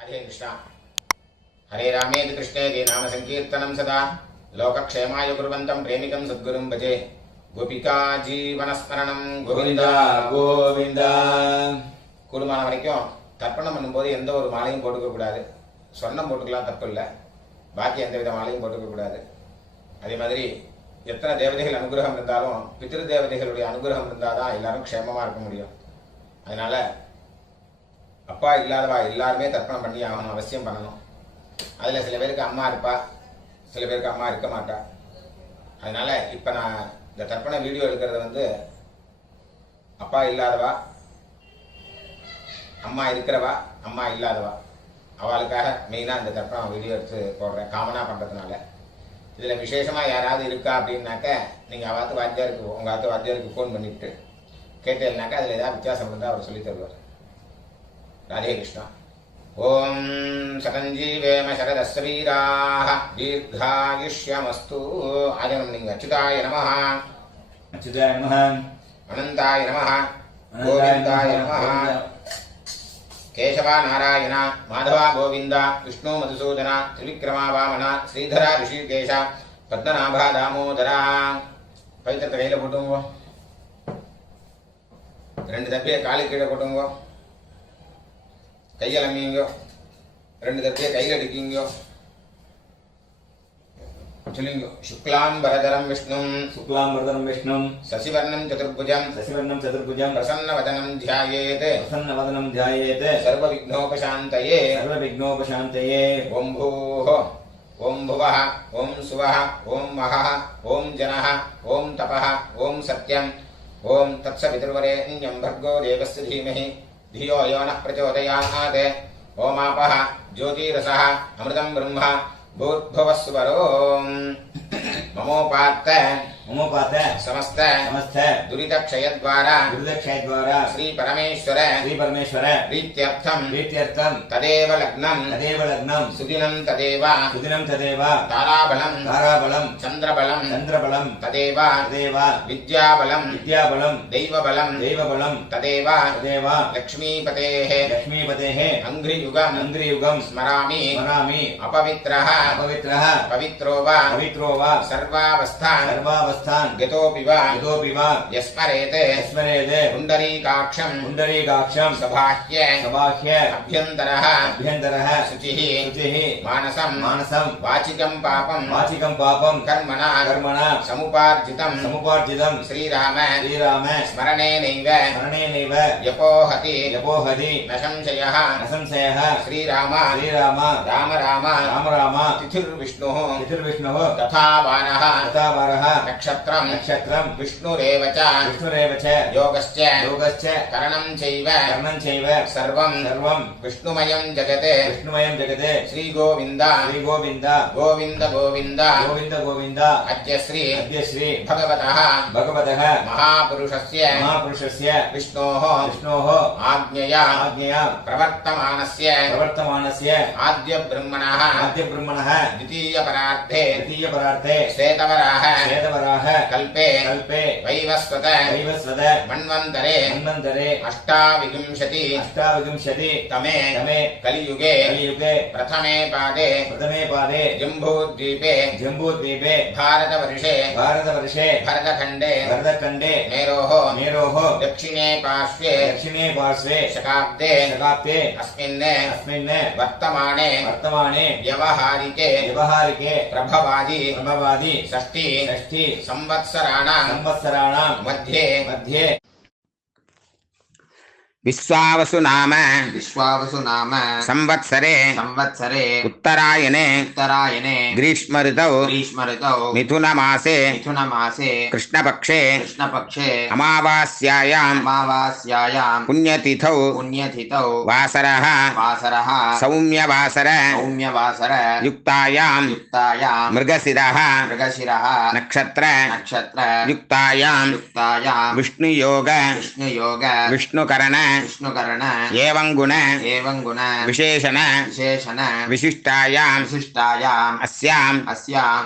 हरे कृष्ण हरे रामेति कृष्णेति नाम संकीर्तनं सदा लोकक्षेमाय कुर्वन्तं प्रेमिकं सद्गुरुं भजे गोपिका जीवनस्मरणं गोविंदा गोविंदा கூடுமான வரைக்கும் தர்ப்பணம் பண்ணும்போது எந்த ஒரு மாலையும் போட்டுக்க கூடாது. சொர்ணம் போட்டுக்கலாம், தப்பு இல்லை. பாக்கி எந்த வித மாலையும் போட்டுக்க கூடாது. அதே மாதிரி எத்தனை தேவதைகள் அனுகிரகம் இருந்தாலும் பித்ரு தேவதைகளுடைய அனுகிரகம் இருந்தால் தான் எல்லாரும் க்ஷேமமாக இருக்க முடியும். அதனால அப்பா இல்லாதவா எல்லாருமே தர்ப்பணம் பண்ணி ஆகணும், அவசியம் பண்ணணும். அதில் சில பேருக்கு அம்மா இருப்பா, சில பேருக்கு அம்மா இருக்க மாட்டா. அதனால இப்போ நான் இந்த தர்ப்பண வீடியோ எடுக்கிறது வந்து அப்பா இல்லாதவா, அம்மா இருக்கிறவா, அம்மா இல்லாதவா அவளுக்காக மெயினாக இந்த தர்ப்பணம் வீடியோ எடுத்து போடுறேன், காமனாக பண்ணுறதுனால. இதில் விசேஷமாக யாராவது இருக்கா அப்படின்னாக்க நீங்கள் அவாத்து வாத்தியாருக்கு, உங்கள் ஆத்து வாத்தியாருக்கு ஃபோன் பண்ணிவிட்டு கேட்டேன்னாக்கா அதில் ஏதாவது வித்தியாசம் இருந்தால் அவர் சொல்லி தருவார். ராதே கிருஷ்ணா. ஓம் சதஞ்சீவேம சரதஸ்வீராः தீர்காயுஷ்யமஸ்து. ஆஜனம் நீங்கள் அச்சுதாய நமः, அச்சுதாய நமः, அனந்தாய நமः, கோவிந்தாய நமः. கேசவா நாராயண, மாதவா கோவிந்தா, விஷ்ணு மதுசூதனா, திரிவிக்ரமா வாமனா, ஸ்ரீதரா ரிஷிகேஷா, பத்மநாபா தாமோதரா. பவித்திரத்தை கையில் போட்டுங்க. 2 தப்பியை காலு கீழே போட்டுங்க. கையலம்பிங்கோ. 2 தப்பியை கையில் அடிக்கிங்கோ. சொல்லுங்க. शुक्लांबरधरं विष्णुं शुक्लांबरधरं विष्णुं शशिवर्णं चतुर्भुजं प्रसन्नवदनं ध्यायेत् सर्वविघ्नोपशान्तये ओं भूः ओं भुवः ओं सुवः ओं महः ओं जनः ओं तपः ओं सत्यं ओं तत्सवितुर्वरेण्यं भर्गो देवस्य धीमहि धियो यो नः प्रचोदयात्. ओमापः ज्योतिरसः अमृतं ब्रह्म भूर्भुवस्वरो ममोपात्त समस्त दुरितक्षयद्वारा श्री परमेश्वर प्रीत्यर्थं तदेव लग्नं सुदिनं तदेव ताराबलं चन्द्रबलं तदेव विद्याबलं दैवबलं तदेव लक्ष्मीपतेः अंघ्रियुगं स्मरामि अपवित्रः पवित्रो वा सर्वावस्थान् गतोऽपि वा यस्मरेते पुण्डरीकाक्षं सबाह्य अभ्यन्तरः शुचिः मानसं वाचिकं पापं कर्मणा समुपार्जितं श्रीराम स्मरणेनैव व्यपोहति न संशयः श्रीराम राम तिथिर्विष्णुः तथा वारः नक्षत्रं विष्णुरेव च योगश्च करणं चैव सर्वं विष्णुमयं जगत् श्री गोविंद गोविंद अद्य श्री भगवतः महापुरुषस्य विष्णोः आज्ञया प्रवर्तमानस्य आद्य ब्रह्मणः द्वितीय परार्थे श्वेतवराह कल्पे वैवस्वत मन्वन्तरे अष्टाविंशति तमे कलियुगे प्रथमे पादे जम्बूद्वीपे भारतवर्षे भरतखण्डे मेरोः दक्षिणे पार्श्वे शकाब्दे अस्मिन् वर्तमाने व्यवहारिके प्रभवादि षष्ठी संवत्सराणां मध्ये विश्वावसु नाम संवत्सरे उत्तरायणे ग्रीष्म ऋतौ मिथुन मासे कृष्णपक्षे अमावास्यायां पुण्यतिथौ वासरः सौम्यवासर युक्तायां मृगशिरः नक्षत्र युक्तायां विष्णुयोग विष्णुकरण एवं गुण विशेषण विशिष्टायां अस्यां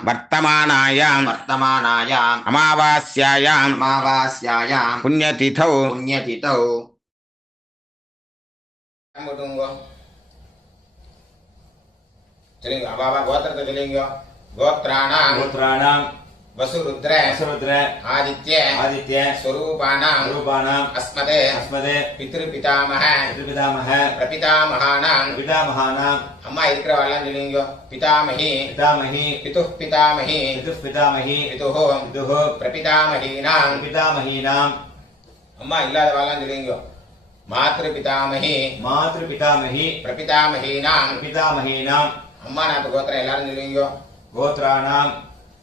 वर्तमानायां अमावास्यायां पुण्यतिथौ சொல்லுங்க அவாவா கோத்திரத்தை சொல்லுங்க கோத்ராணாம் गोत्राणां वसुरुद्र वसुरुद्र आदित्य आदित्य स्वरूपाणां स्वरूपाणां अस्मदे अस्मदे पितृपितामह पितृपितामह प्रपितामहानां पितामहानां अम्मा இருக்கிறவாளெல்லாம் சொல்லுங்க पितामही पितामही पितुः पितामही पितुः पितामही पितुः पितुः प्रपितामहीनां पितामहीनां अम्मा இல்லாதவாளெல்லாம் சொல்லுங்க मातृपितामही मातृपितामही प्रपितामहीनां पितामहीनां अम्मा नाथ गोत्र எல்லாரும் சொல்லுங்க गोत्राणां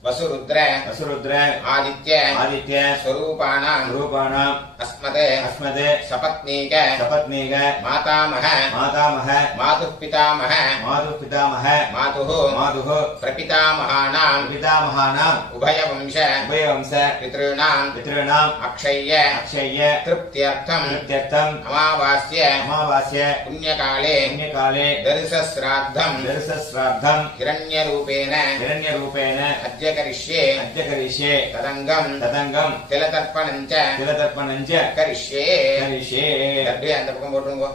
वसुरुद्र वसुरुद्र आदित्य आदित्य स्वरूपाणां स्वरूपाणां अस्मदे अस्मदे सपत्नीक सपत्नीक मातामह मातामह मातुः पितामह मातुः पितामह मातुः मातुः प्रपितामहानां पितामहानां उभयवंश उभयवंश पितॄणां पितॄणां अक्षय्य अक्षय्य तृप्त्यर्थं कृत्यर्थम् अमावास्य अमावास्य पुण्यकाले पुण्यकाले दर्शश्राद्धं दर्शश्राद्धं हिरण्यरूपेण हिरण्यरूपेण अद्य करिष्ये अद्य करिष्ये तदङ्गं तदङ्गं तिलतर्पणं च तिलतर्पणं च करिष्ये करिष्ये அப்படியே அந்த பக்கம் போட்டுருங்க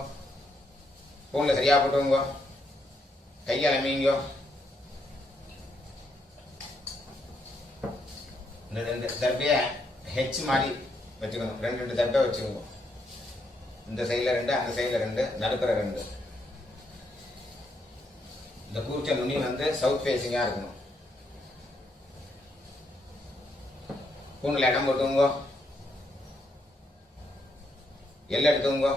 பூன்ல சரியா போட்டுருங்க கையால மீங்க இந்த ரெண்டு தர்பைய ஹெச் மாதிரி வச்சுக்கணும் ரெண்டு ரெண்டு தர்பை வச்சுக்கோங்க இந்த சைடுல ரெண்டு அந்த சைடுல ரெண்டு நடுப்புற ரெண்டு இந்த கூர்ச்ச நுனி வந்து சவுத் ஃபேஸிங்கா இருக்கணும் பூன்ல இடம் போட்டுங்க எல்லை எடுத்துங்க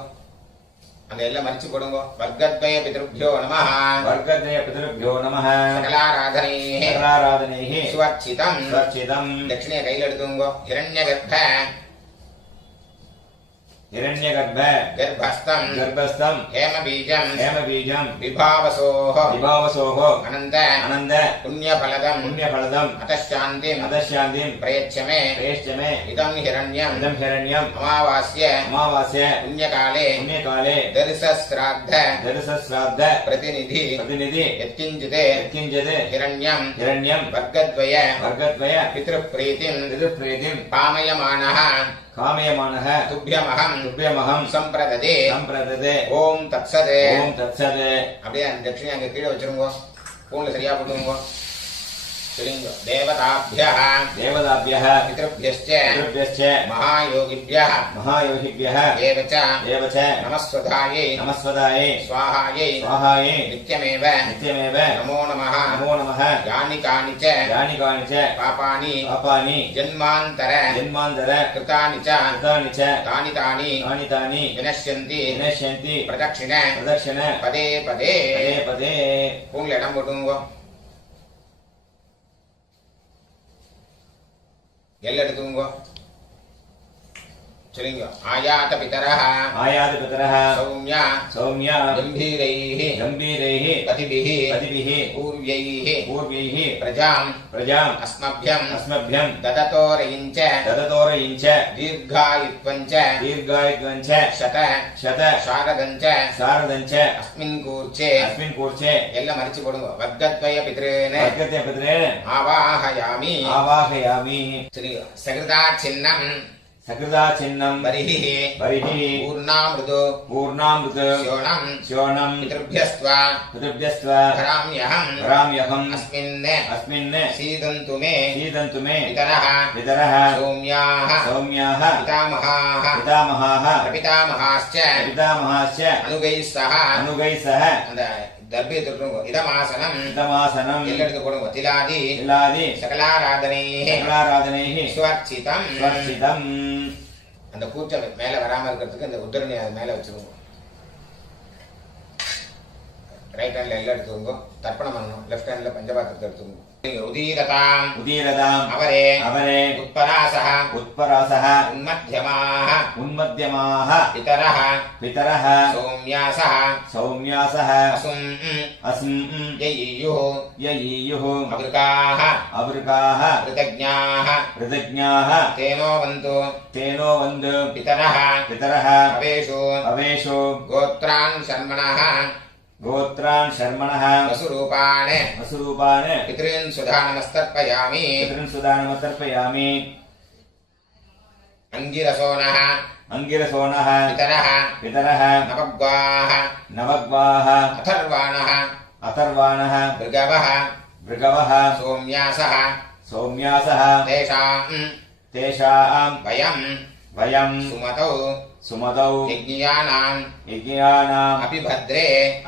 அந்த எல்லை மறிச்சு போடுங்க வர்க்கத்வய பிதృభ్యோ நமஹ वर्गद्वय पितृभ्यो नमः சகலாராதனைः सकलाराधनैः சுவர்ச்சிதம் सुरक्षितं தட்சிணைய கையில எடுத்துங்க ஹிரண்யகர்ப்ப हिरण्यगर्भ கர்ப்பஸ்தம் गर्भस्थं ஹேமபீஜம் हेमबीजं விபாவசோஹ विभावसोः அனந்த अनन्द புண்ணியபலதம் पुण्यफलदम् அதशाந்திம் अधशान्तिं பிரயச்சமே प्रेष्य मे இதம் ஹிரண்யம் इदं हिरण्यम् அமாவாஸ்ய अमावास्य புண்ணியகாலே पुण्यकाले தரிசஸ்ராத்த दर्शश्राद्ध பிரதிநிதி प्रतिनिधि யத்கிஞ்சிதே यत्किञ्चित् ஹிரண்யம் हिरण्यं வர்க்கத்வய वर्गद्वय பித்ருப்ரீதிம் पितृप्रीतिं पामयमानः कामयमानः तुभ्यमहं तुभ्यमहं संप्रददे सम्प्रददे ओम तत्सदे ओम तत्सत् அப்படியே அந்த தட்சிணை அங்க கீழே வச்சிருங்க பூன்ல சரியா போட்டுங்க சொல்லுங்க தேவதாभ्यः देवताभ्यः पितृभ्यश्च पितृभ्यश्च महायोगिभ्यः महायोगिभ्यः एव च नमस्वधायै नमस्वदायै स्वाहायै स्वाहायै नित्यमेव नित्यमेव नमो नमः नमो नमः यानि कानि च यानि कानि च पापानि पापानि जन्मान्तर जन्मान्तर कृतानि च कृतानि च तानि तानि तानि विनश्यन्ति विनश्यन्ति प्रदक्षिण प्रदक्षिण पदे पदे पदे पदे பூன்ல இடம் போட்டுங்க எல்லை எடுத்துங்க சொல்லுங்க ஆயாத பிதரः आयात पितरः सौम्य सौम्य गम्भीरैः गम्भीरैः पतिभिः पतिभिः पूर्व्यैः पूर्वैः प्रजाम् प्रजाम् अस्मभ्यम् अस्मभ्यम् ददतोरयिञ्च ददतोरयिञ्च दीर्घायुत्वञ्च दीर्घायुत्वञ्च शत शत शारदञ्च शारदञ्च अस्मिन् कूर्चे अस्मिन् कूर्चे எல்லாம் மறிச்சு போடுங்க வர்க்கத்வய பித்ரேன वर्गते पितरेण ஆவாஹயாமி आवाहयामि சொல்லுங்க சகிருதா சின்னம் सकृदा चिन्नं बर्हिः बर्हिः पूर्णामृतो पूर्णामृत श्योणम् श्योणं पितृभ्यस्त्वा पितृभ्यस्त्व धराम्यहम् धराम्यहम् अस्मिन् सीदन्तु मे मे पितरः सौम्याः पितामहाः प्रपितामहाश्च अनुगैः सह அந்த தர்பை திருடுங்க இதமாசனம் எல்லாம் எடுத்து போடுங்க திலாதி சகலாராதனைः சுவர்ச்சிதம் அந்த கூச்சம் மேல வராம இருக்கிறதுக்கு இந்த உத்தரணி அது மேல வச்சுருங்க ரைட் ஹேண்ட்ல எல்லாம் எடுத்துக்கோங்க தர்ப்பணம் பண்ணணும் லெஃப்ட் ஹேண்ட்ல பஞ்சபாத்திரத்தை எடுத்துக்கோங்க உதீரதாம் அவரே உத்பராசः உன்மத்யமாः பிதரः சௌம்யாசः அசும் யயீயுः அவ்ருகாः ரிதஜ்ஞாः தேனோ வந்து பிதரः அவேஷோ கோத்ரான் शर्मणः वसुरूपान् पितॄन् सुधा नमस्तर्पयामि अंगिरसोनः पितरः नवग्वाः अथर्वाणः अथर्वाणः भृगवः भृगवः सोम्यासः सौम्यासः तेषां वयं सुमतौ यज्ञियानाम्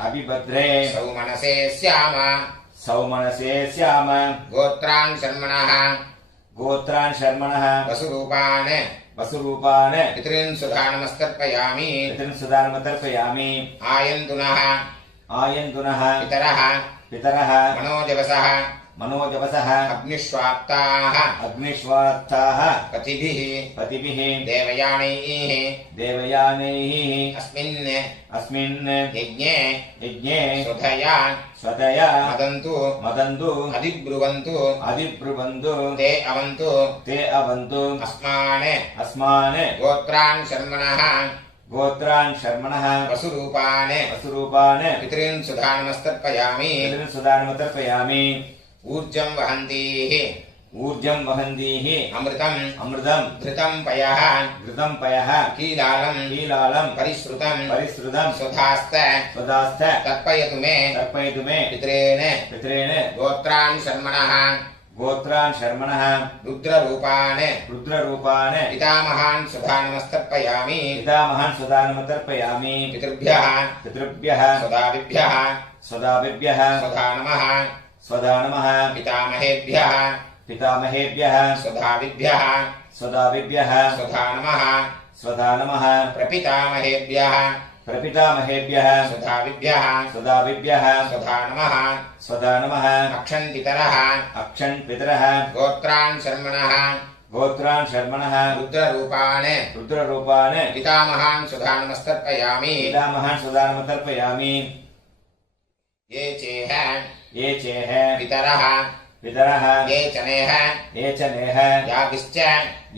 अभिभद्रे सौमनसे स्याम गोत्रान् शर्मणः वसुरूपान् पितॄन् सुधा नमस्तर्पयामि आयन्तुनः पितरः मनोजवसः अग्निष्वाप्ताः पतिभिः देवयानैः अस्मिन् यज्ञे स्वधया मदन्तु अधिब्रुवन्तु ते अवन्तु अस्मान् गोत्रान् शर्मणः वसुरूपान् पितॄन् सुधा नमस्तर्पयामि ऊर्जं वहन्तीः अमृतं घृतं पयः कीलालं परिश्रुतं स्वधास्त तर्पयतु मे पितॄन् गोत्रान् शर्मणः रुद्ररूपान् पितामहान् सुधा नमस्तर्पयामि पितृभ्यः स्वदाभिभ्यः स्वधा नमः पितामहेभ्यः स्वधाभिभ्यः स्वधा नमः प्रपितामहेभ्यः स्वधाभिभ्यः स्वधा नमः अक्षन्पितरः गोत्रान् शर्मणः रुद्ररूपान् पितामहान् सुधा नमस्तर्पयामि ये चेह पितरः ये च नेह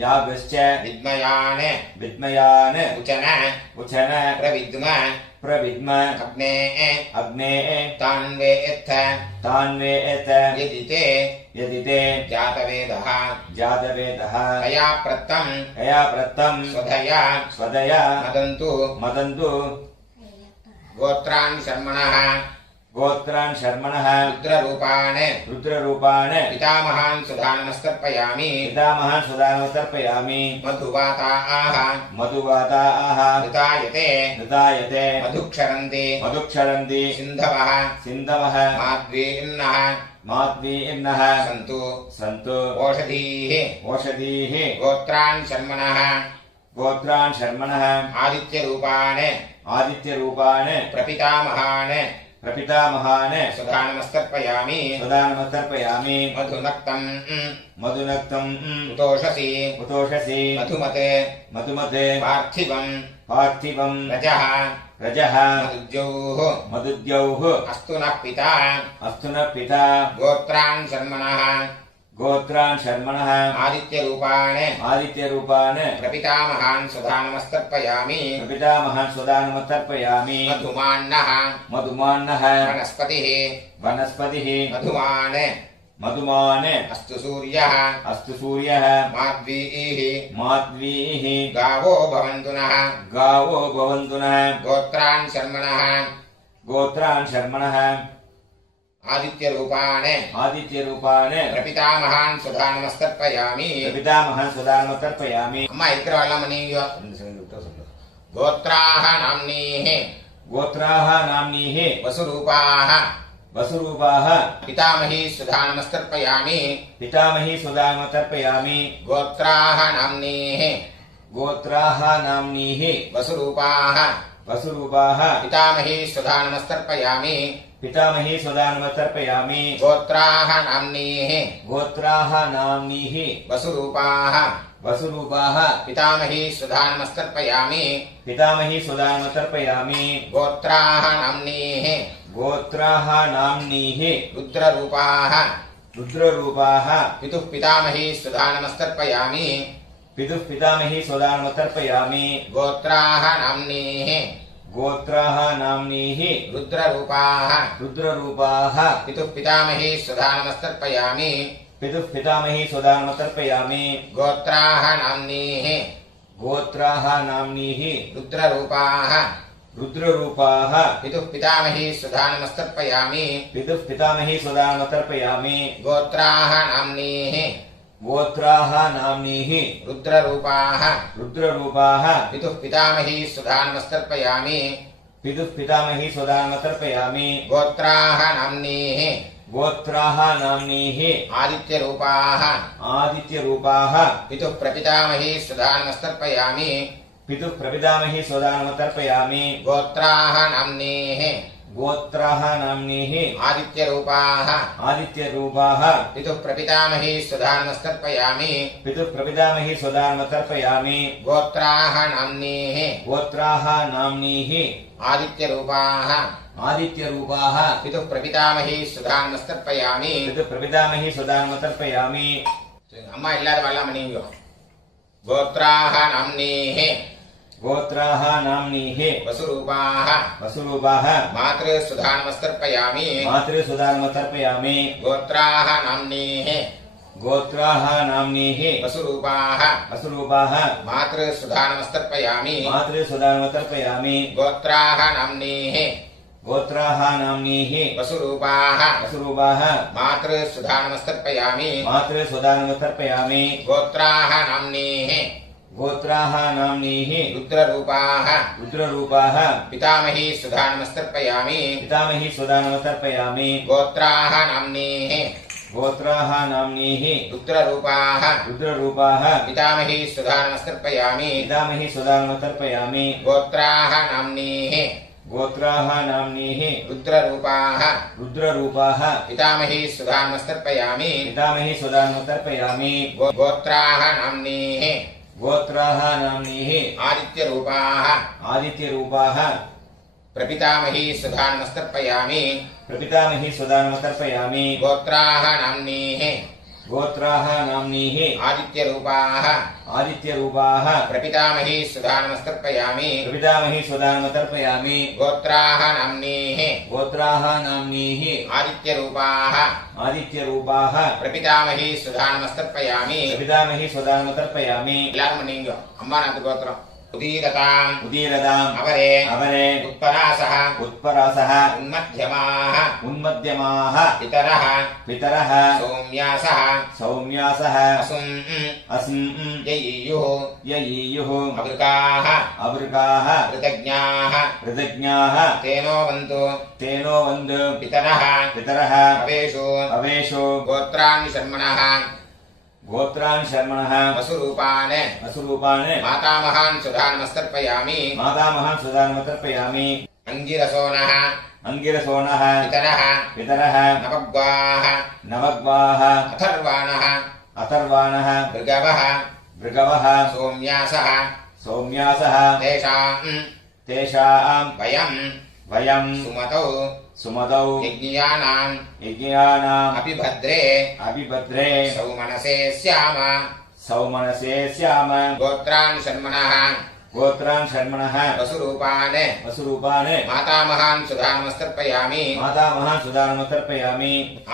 याभिश्च विद्मयान् उचन प्रविद्म अग्ने तान्वेत्थ यदि ते जातवेदः तया प्रत्तं स्वधया मदन्तु गोत्रान् शर्मणः रुद्ररूपान् पितामहान् सुधा नमस्तर्पयामि मधुवाताः ऋतायते मधुक्षरन्ति सिन्धवः माद्वीर्नः सन्तु ओषधीः गोत्रान् शर्मणः आदित्यरूपान् प्रपितामहान् सुधा नमस्तर्पयामि मधुनक्तं उतोषसि मधुमते पार्थिवं रजः मदुद्यौः अस्तु नः पिता गोत्रान् शर्मणः आदित्यरूपान् प्रपितामहान् सुधा नमस्तर्पयामि मधुमान्नः वनस्पतिः मधुमान् अस्तु सूर्यः माद्वीः गावो भवन्तु नः गोत्रान् शर्मणः आदित्यरूपान् प्रपितामहान् सुधा नमस्तर्पयामि अम्मा इत्र वल्लम नीयो गोत्राः नाम्नीः वसुरूपाः पितामही सुधा नमस्तर्पयामि गोत्राः नाम्नीः वसुरूपाः पितामही सुधा नमस्तर्पयामि गोत्राः नाम्नीः वसुरूपाः पितामही सुधा नमस्तर्पयामि गोत्राः नाम्नीः रुद्ररूपाः पितुः पितामही सुधा नमस्तर्पयामि गोत्राः नाम्नीः रुद्ररूपाः पितुः पितामही सुधा नमस्तर्पयामि गोत्राः नाम्नीः रुद्ररूपाः रुद्ररूपाः पितुः पितामही सुधानमस्तर्पयामि पितुः पितामही स्वदानमतर्पयामि गोत्राः नाम्नीः गोत्राः नाम्नीः रुद्ररूपाः रुद्ररूपाः पितुः पितामही सुधानमस्तर्पयामि पितुः पितामही स्वदानमतर्पयामि गोत्राः नाम्नीः गोत्राः नाम्नीः आदित्यरूपाः आदित्यरूपाः पितुः प्रपितामही सुधानमस्तर्पयामि पितुः प्रपितामही स्वदानमतर्पयामि गोत्राः नाम्नीः गोत्राः नाम्नीः आदित्यरूपाः आदित्यरूपाः पितुः प्रपितामही सुधानमस्तर्पयामि पितुः प्रपितामही स्वदानमतर्पयामि गोत्राः नाम्नीः गोत्राः नाम्नीः आदित्यरूपाः आदित्यरूपाः पितुः प्रपितामही सुधानमस्तर्पयामि पितुः प्रपितामही स्वदानमतर्पयामि अम्मा इल्लाद वाला मणियो गोत्राः नाम्नीः गोत्राः नाम्नीः वसुरूपाः वसुरूपाः मातृसुधानमस्तर्पयामि मातृसुदानमतर्पयामि गोत्राः नाम्नीः गोत्राः नाम्नीः वसुरूपाः वसुरूपाः मातृसुधानमस्तर्पयामि मातृसुदानमतर्पयामि गोत्राः नाम्नीः गोत्राः नाम्नीः वसुरूपाः वसुरूपाः मातृसुधानमस्तर्पयामि मातृसुदानमतर्पयामि गोत्राः नाम्नीः गोत्राः नाम्नीः रुद्ररूपाः रुद्ररूपाः पितामही सुधानमस्तर्पयामि पितामही स्वदानमतर्पयामि गोत्राः नाम्नीः गोत्राः नाम्नीः रुद्ररूपाः रुद्ररूपाः पितामही सुधानमस्तर्पयामि पितामही स्वदानमतर्पयामि गोत्राः नाम्नीः गोत्राः नाम्नीः रुद्ररूपाः रुद्ररूपाः पितामही सुधानमस्तर्पयामि पितामही स्वदानमतर्पयामि गोत्राः नाम्नीः गोत्राः नाम्नीः आदित्यरूपाः आदित्यरूपाः प्रपितामही सुधानमस्तर्पयामि प्रपितामही स्वदानमतर्पयामि गोत्राः नाम्नीः गोत्राः नाम्नीः आदित्यरूपाः आदित्यरूपाः प्रपितामही सुधानमस्तर्पयामि प्रपितामही स्वदानमतर्पयामि गोत्राः नाम्नीः गोत्राः नाम्नीः आदित्यरूपाः आदित्यरूपाः प्रपितामही सुधानमस्तर्पयामि प्रपितामही स्वदानमतर्पयामि எல்லாரும் நீங்க அம்மாநாத்து கோத்திரம் उदीरताम् उदीरताम् अवरे अवरे उत्परासः उत्परासः उन्मध्यमाः उन्मध्यमाः पितरः पितरः सौम्यासः सौम्यासः असुम् अस्म् ययीयुः ययीयुः अवृकाः अवृकाः कृतज्ञाः कृतज्ञाः तेनो वन्तु तेनो वन्द् पितरः पितरः अवेषु अवेषु गोत्रान् शर्मणः गोत्रान् शर्मणः वसुरूपान् वसुरूपान् मातामहान् सुधानमस्तर्पयामि मातामहान् स्वदानमतर्पयामि अङ्गिरसोनः अङ्गिरसोनः पितरः पितरः नवग्वाः नवग्वाः अथर्वाणः अथर्वाणः भृगवः भृगवः सौम्यासः सौम्यासः तेषाम् वयम् सुमतौ सुमतौ यज्ञियानाम् यज्ञानाम् अभिभद्रे सौमनसे स्याम सौमनसे स्याम गोत्रान् शर्मणः गोत्रान् शर्मणः वसुरूपान् वसुरूपान् मातामहान् सुधानमस्तर्पयामि मातामहान् सुदानमतर्पयामि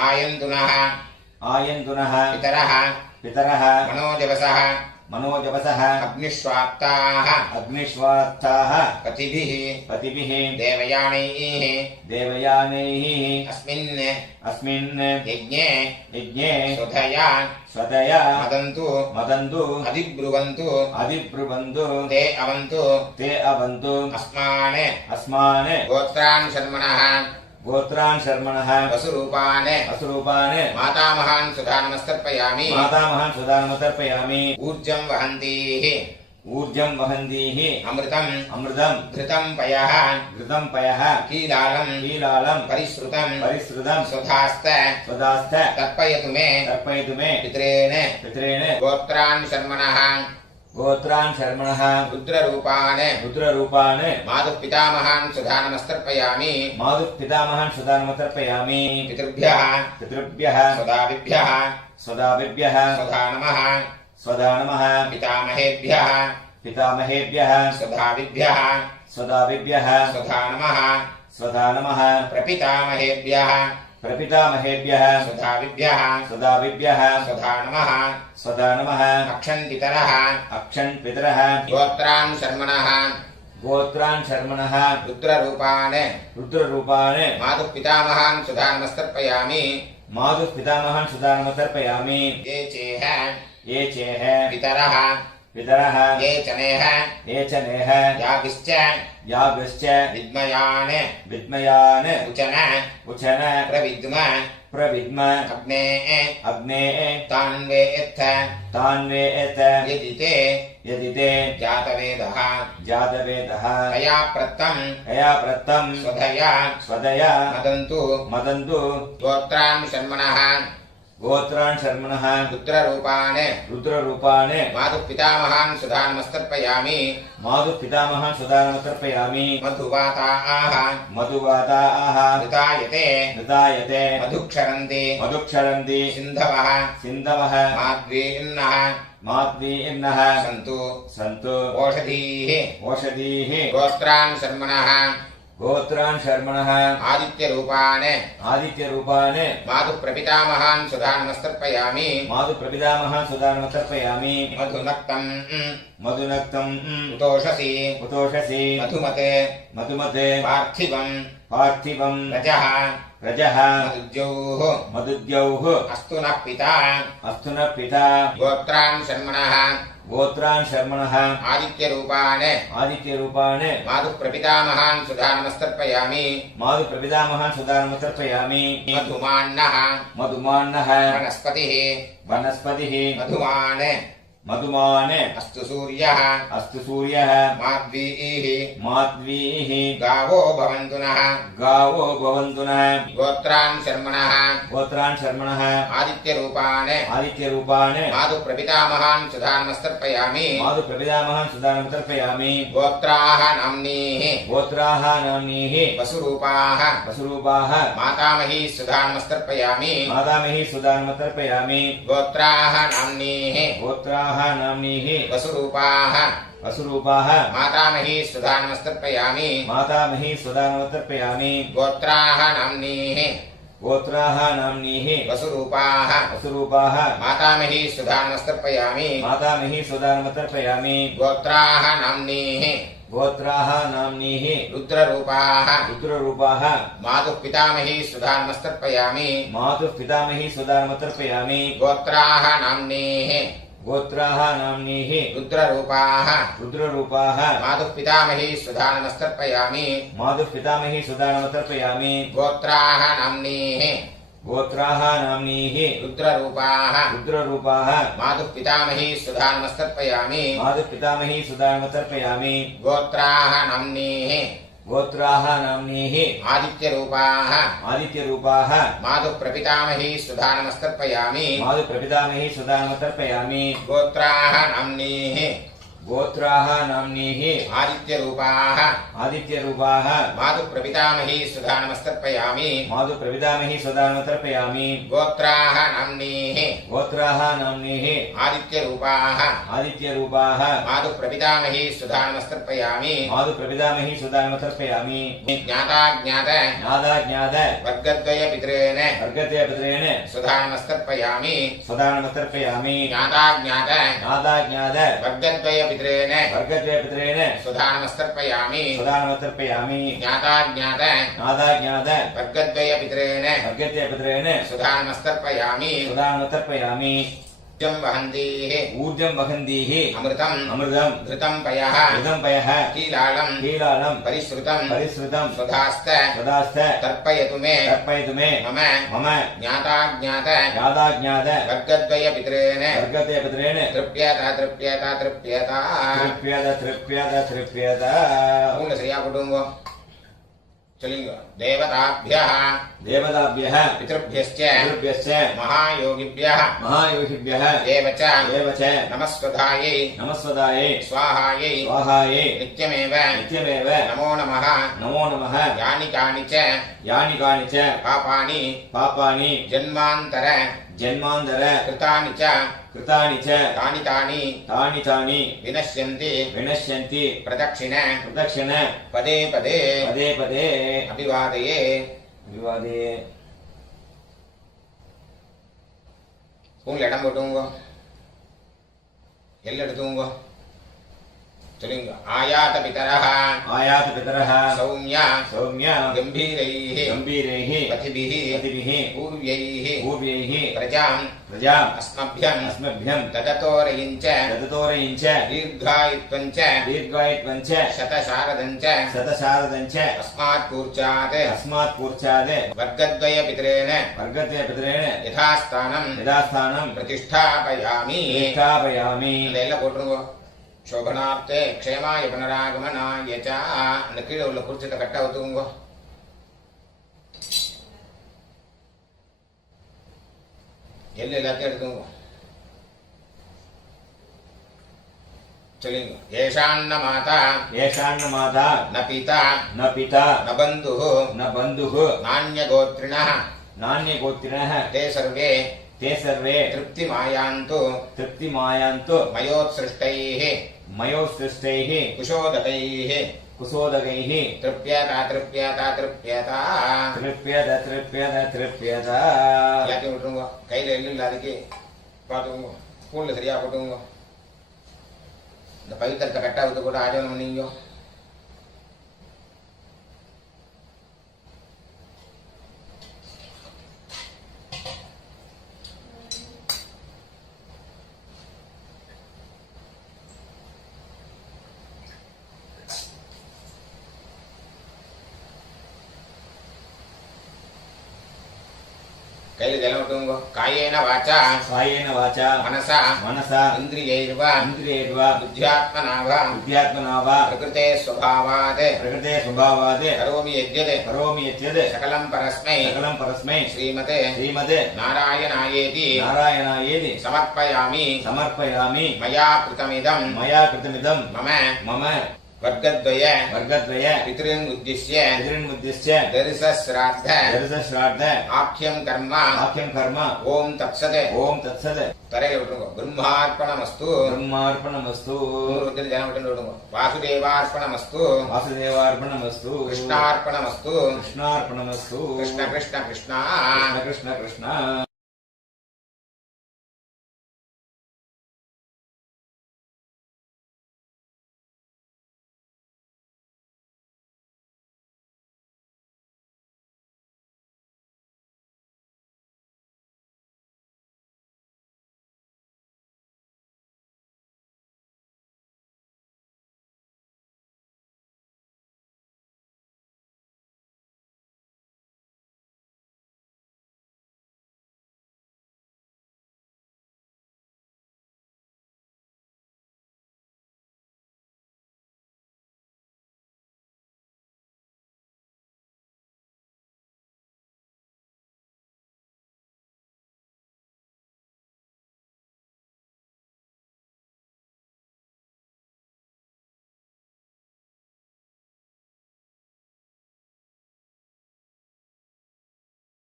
आयन्तुनः आयन्तुनः पितरः पितरः मनोजवसः मनोजवसः अग्निष्वाप्ताः अग्निष्वात्ताः पतिभिः पतिभिः देवयानैः देवयानैः अस्मिन् यज्ञे स्वधया मदन्तु अधिब्रुवन्तु ते अवन्तु अस्मान् गोत्रान् शर्मणः वसुरूपान् मातामहान् सुधानमस्तर्पयामि ऊर्जं वहन्तीः अमृतम् घृतं पयः कीलालं परिसृतं स्वधास्त तर्पयतु मे पितॄन् गोत्रान् शर्मणः रुद्ररूपान् मातुः पितामहान् सुधानमस्तर्पयामि पितृभ्यः स्वदाभिभ्यः स्वधा नमः पितामहेभ्यः स्वधाभिभ्यः स्वधा नमः प्रपितामहेभ्यः स्वधाभिभ्यः स्वधा नमः अक्षन् पितरः गोत्रान् गोत्रान् शर्मणः रुद्ररूपान् रुद्ररूपान् मातुः पितामहान् सुधा नमस्तर्पयामि मातुः पितामहान् सुधा नमस्तर्पयामि ये चेह ये चेह पितरः पितरः ये च नेह ये च नेह यागिश्च यागश्च विद्मयान् विद्मयान् उचन उचन प्रविद्म प्रविद्म अग्ने अग्ने तान्वेत्थ तान्वेत यदि ते जातवेदः जातवेदः तया प्रत्तं तया प्रत्तं स्वदया मदन्तु गोत्रान् शर्मणः गोत्रान् शर्मणः रुद्ररूपान् मातुः पितामहान् सुधा नमस्तर्पयामि मधुवाताः ऋतायते मधुक्षरन्ति सिन्धवः माद्वीर्नः सन्तु ओषधीः गोत्रान् शर्मणः आदित्यरूपान् मातुः प्रपितामहान् सुधा नमस्तर्पयामि मधुनक्तम् उतोषसि मधुमते पार्थिवम् रजः मदुद्यौः अस्तु नः पिता गोत्रान् शर्मणः आदित्यरूपान् मातुः प्रपितामहान् सुधा नमस्तर्पयामि मधुमान्नः वनस्पतिः मधुमान् अस्तु सूर्यः माद्वीः गावो भवन्तु नः गोत्रान् शर्मणः आदित्यरूपान् मातुः प्रपितामहान् सुधा नमस्तर्पयामि गोत्राः नाम्नीः वसुरूपाः मातामही सुधा नमस्तर्पयामि गोत्राः नाम्नीः वसुरूपाः मातामही सुधा नमस्तर्पयामि गोत्राः नाम्नीः वसुरूपाः मातामही सुधा नमस्तर्पयामि गोत्राः नाम्नीः रुद्ररूपाः मातुः पितामही सुधा नमस्तर्पयामि गोत्राः नाम्नीः रुद्ररूपाः मातुः पितामही सुधा नमस्तर्पयामि गोत्राः नाम्नीः रुद्ररूपाः मातुः पितामही सुधा नमस्तर्पयामि गोत्राः नाम्नीः आदित्यरूपाः मातुः प्रपितामही सुधा नमस्तर्पयामि गोत्राः नाम्नीः आदित्यरूपाः मातुः प्रपितामही सुधा नमस्तर्पयामि गोत्राः नाम्नीः आदित्यरूपाः मातुः प्रपितामही सुधा नमस्तर्पयामि ज्ञात वर्गद्वय पितॄन् सुधा नमस्तर्पयामि ज्ञात वर्गद्वय पितॄन् सुधा नमस्तर्पयामि ज्ञात वर्गद्वय पितॄन् सुधा नमस्तर्पयामि ऊर्जं वहन्तीः अमृतम् घृतं पयः कीलालं परिश्रुतं स्वधास्त तर्पयतु मे मम ज्ञात वर्गद्वय पितॄन् तृप्यत पूर्ण श्रिया कुटुंबो चलिंग देवताभ्यः पितृभ्यश्च महायोगिभ्यः देव च नमस्वधायै स्वाहायै नित्यमेव नमो नमः यानि कानि च पापानि जन्मान्तर कृतानि च तानि विनश्यन्ति प्रदक्षिण पदे अभिवादये உங்களை இடம் போட்டுங்க எல்லாம் எடுத்துங்க चलिंग आयात पितरः आयात पितरः सौम्य सौम्य गंभीरैः गंभीरैः पथिभिः पतिभिः पूर्व्यैः पूर्व्यैः प्रजां प्रजाम् अस्मभ्यं अस्मभ्यं ददतोरयिञ्च ददतोरयिञ्च दीर्घायुत्वञ्च दीर्घायुत्वञ्च शतशारदञ्च शतशारदञ्च अस्मात् पूर्चात् वर्गद्वय पितरेण वर्गद्वय पितरेण यथास्थानं यथास्थानं प्रतिष्ठापयामि प्रतिष्ठापयामि இதெல்லாம் போட்டுருங்க சோபனார்த்தே க்ஷேமாய புனராகமனாய ச அந்த கீழே உள்ள குறிச்சத்தை கட்ட ஒத்துக்குங்க எல்லாத்தையும் எடுத்துங்க சொல்லுங்க ஏஷாन्न மாதா येषान्न माता न पिता न पिता न बन्धुः न बन्धुः नान्यगोत्रिणः नान्यगोत्रिणः ते सर्वे ते सर्वे तृप्तिमायान्तु तृप्तिमायान्तु मयोत्सृष्टैः मयोत्सृष्टैः कुशोदकैः कुशोदकैः तृप्यता तृप्यता तृप्यता तृप्यत तृप्यत तृप्यत எல்லாத்தையும் விட்டுருங்க கையில் எள்ளு இல்லாதக்கு பார்த்துக்கோங்க ஸ்பூனில் சரியாக போட்டுக்கோங்க இந்த பவித்திரத்தை கட்டா விட்டு கூட ஆஜனம் பண்ணீங்க கையில் ஜலம் விட்டுங்க காயேன வாச்சா कायेन वाचा मनसा मनसा इन्द्रियैर्व इन्द्रियैर्वा बुद्ध्यात्मना वा बुद्ध्यात्मना वा प्रकृते स्वभावात् प्रकृते स्वभावात् करोमि यद्यत् करोमि यद्यत् सकलं परस्मै सकलं परस्मै श्रीमते श्रीमते नारायणायेति नारायणायेति समर्पयामि समर्पयामि मया कृतमिदं मया कृतमिदं मम मम वर्गद्वय वर्गद्वय पितॄन् उद्दिश्य पितॄन्मुद्दिश्य दर्शश्राद्ध दर्शश्राद्ध आख्यं कर्म आख्यं कर्म ओम तत्सत् ओम तत्सत् தரையில விட்டுருங்க பிரம்மார்ப்பணமஸ்து ब्रह्मार्पणमस्तु ஜனம் விட்டு விடுங்க வாசுதேவார்ப்பணமஸ்து वासुदेवार्पणमस्तु கிருஷ்ணார்ப்பணமஸ்து कृष्णार्पणमस्तु கிருஷ்ண கிருஷ்ண கிருஷ்ணா कृष्ण कृष्ण कृष्ण